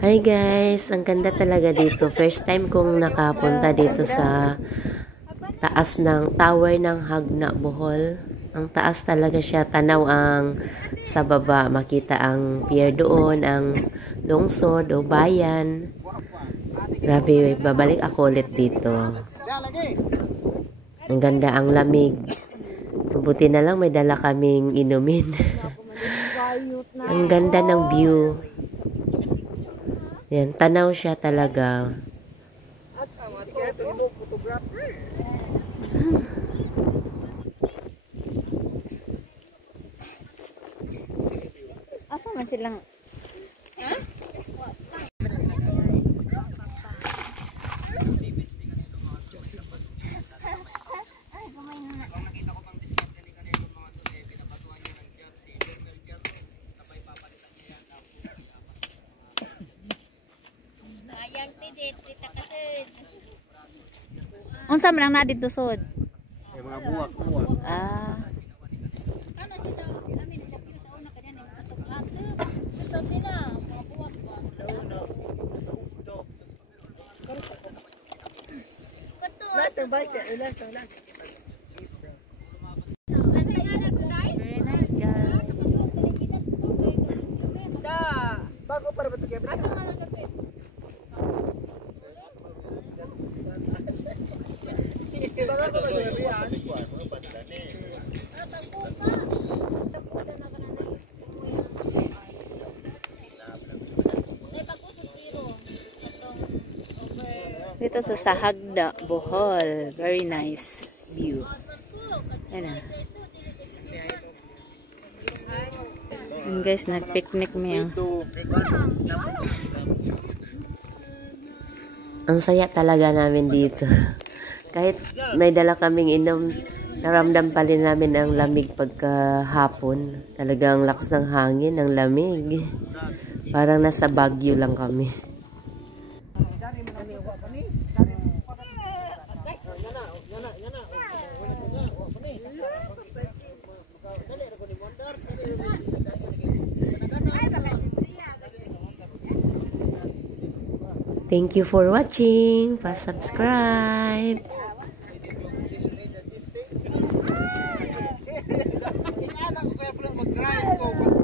Hi guys, ang ganda talaga dito. First time kong nakapunta dito sa taas ng tower ng Hagna, Bohol. Ang taas talaga siya, tanaw ang sa baba, makita ang pier doon, ang lungsod o bayan. Grabe, babalik ako ulit dito. Ang ganda, ang lamig. Mabuti na lang may dala kaming inumin. Ang ganda ng view. Yan, tanaw siya talaga. Asa man silang? Unsa man ang na dito sud? Mga buwak. Ah. Ano si sa kami sa piyo sa una kanya ni atok atok. Ito sila mga buwak ba. Last na bite, last na. Very nice guys. Bago para ba ito kaya? Dito sa Hagna, Bohol. Very nice view. Ayan na. And guys, nag-picnic mi. Ang saya talaga namin dito. Kahit may dala kaming inom, naramdam pa rin namin ang lamig pagkahapon. Talagang lakas ng hangin, ang lamig. Parang nasa Baguio lang kami. Thank you for watching. Pa-subscribe. Anak ko kaya pala mag-drive ko.